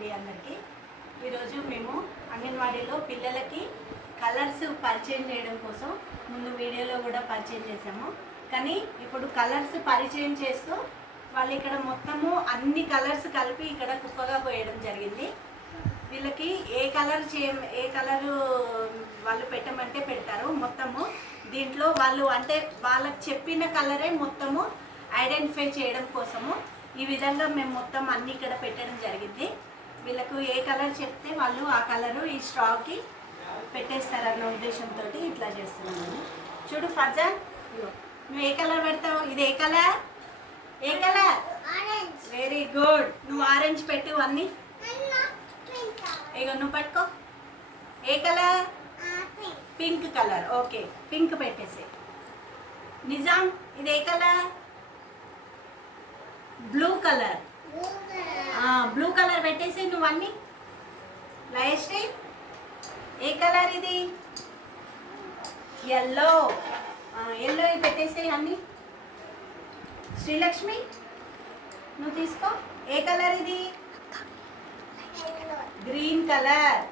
అండి అందరికీ. ఈరోజు మేము అంగన్వాడీలో పిల్లలకి కలర్స్ పరిచయం చేయడం కోసం ముందు వీడియోలో కూడా పరిచయం చేసాము. కానీ ఇప్పుడు కలర్స్ పరిచయం చేస్తూ వాళ్ళు ఇక్కడ మొత్తము అన్ని కలర్స్ కలిపి ఇక్కడ కుప్పగా పోయడం జరిగింది. వీళ్ళకి ఏ కలరు వాళ్ళు పెట్టమంటే పెడతారు. మొత్తము దీంట్లో వాళ్ళు అంటే వాళ్ళకి చెప్పిన కలరే మొత్తము ఐడెంటిఫై చేయడం కోసము ఈ విధంగా మేము మొత్తం అన్ని ఇక్కడ పెట్టడం జరిగింది. వీళ్ళకు ఏ కలర్ చెప్తే వాళ్ళు ఆ కలరు ఈ స్ట్రాకి పెట్టేస్తారన్న ఉద్దేశంతో ఇట్లా చేస్తున్నాను. చూడు ఫర్జాన్, నువ్వు ఏ కలర్ పెడతావు? ఇది ఏ కలర్? ఏ కలర్? Very good. నువ్వు ఆరెంజ్ పెట్టు అన్నీ. ఇగో నువ్వు పట్టుకో. ఏ colour? Pink colour. Okay, pink పెట్టేసే. నిజాం, ఇది ఏ colour? Blue colour. Blue colour పెట్టేసి నువ్వు అన్నీ. లయశ్రీ, ఏ కలర్ ఇది? ఎల్లో. ఎల్లో పెట్టేసే అన్నీ. శ్రీలక్ష్మి, నువ్వు తీసుకో. ఏ కలర్ ఇది? Green colour.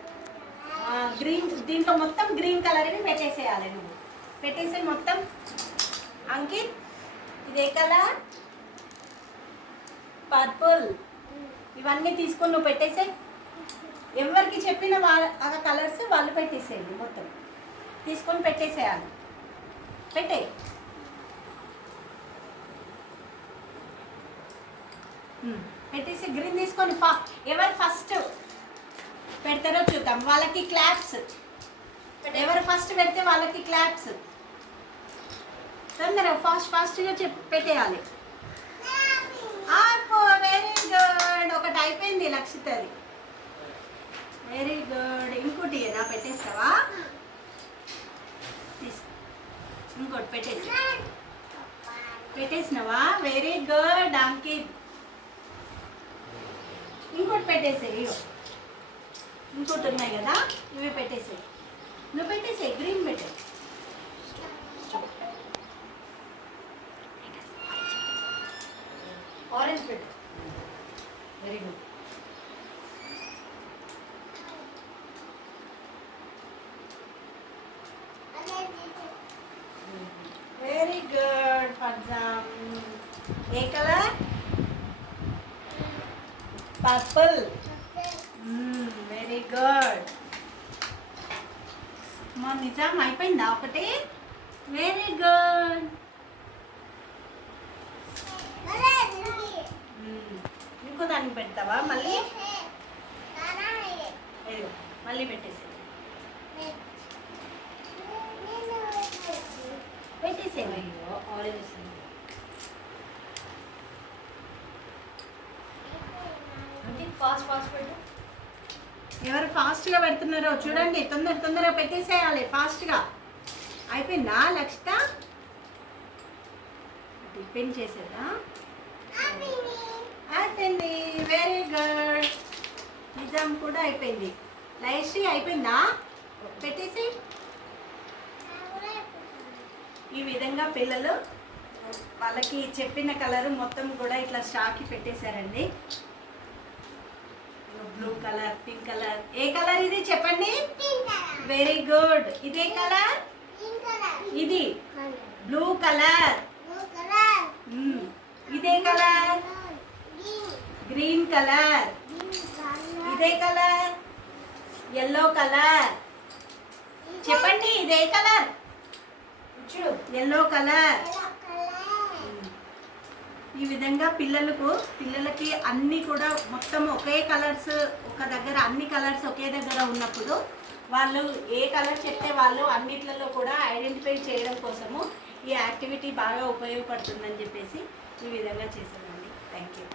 గ్రీన్, దీంట్లో మొత్తం గ్రీన్ కలర్ అని పెట్టేసేయాలి. నువ్వు పెట్టేసే మొత్తం. అంకిత్, ఇది ఏ కలర్? పర్పుల్. ఇవన్నీ తీసుకొని నువ్వు పెట్టేసే. ఎవరికి చెప్పిన ఆ కలర్స్ వాళ్ళు పెట్టేసేయండి. మొత్తం తీసుకొని పెట్టేసేయాలి. పెట్టే. పెట్టేసి గ్రీన్ తీసుకొని ఎవరు ఫస్ట్ పెడతారో చూద్దాం. వాళ్ళకి క్లాప్స్. ఎవరు ఫస్ట్ పెడితే వాళ్ళకి క్లాప్స్. తొందరగా ఫాస్ట్గా పెట్టేయాలి. Very good. ఒకటి అయిపోయింది లక్షితది. Very good. ఇంకోటి నా పెట్టేస్తావా? ఇంకోటి పెట్టేసినావా? Very good Ankit. ఇంకోటి పెట్టేసే. ఇంకోటి ఉన్నాయి కదా, ఇవి పెట్టేసే. నువ్వు పెట్టేసే. గ్రీన్ పెట్టే. ఆరెంజ్ పెట్టు. Very good. Very good Farzam. ఏ కలర్? పర్పుల్. Very good. మా నిజాం అయిపోయిందా ఒకటి? Very good. ఇంకో దానికి పెడతావా మళ్ళీ? మళ్ళీ పెట్టేసి ఆరెంజ్. ఫాస్ట్ పెట్టు. ఎవరు ఫాస్ట్గా పెడుతున్నారో చూడండి. తొందరగా పెట్టేసేయాలి ఫాస్ట్గా. అయిపోయిందా లక్షిత? టిఫిన్ చేసేదా? అయిపోయింది. Very good. నిజాం కూడా అయిపోయింది. లయశ్రీ అయిపోయిందా? పెట్టేసి. ఈ విధంగా పిల్లలు వాళ్ళకి చెప్పిన కలర్ మొత్తం కూడా ఇట్లా స్టాక్కి పెట్టేశారండి. Blue colour, pink colour. ఏ కలర్ ఇది చెప్పండి? Very good. ఇదే కలర్? ఇది బ్లూ కలర్. ఇదే కలర్? Green colour. ఇదే కలర్? Yellow colour. చెప్పండి, ఇదే కలర్? Yellow colour. ఈ విధంగా పిల్లలకి అన్నీ కూడా మొత్తం ఒకే కలర్స్ ఒక దగ్గర, అన్ని కలర్స్ ఒకే దగ్గర ఉన్నప్పుడు వాళ్ళు ఏ కలర్ చెప్తే వాళ్ళు అన్నిట్లలో కూడా ఐడెంటిఫై చేయడం కోసము ఈ యాక్టివిటీ బాగా ఉపయోగపడుతుందని చెప్పేసి ఈ విధంగా చేశానండి. Thank you.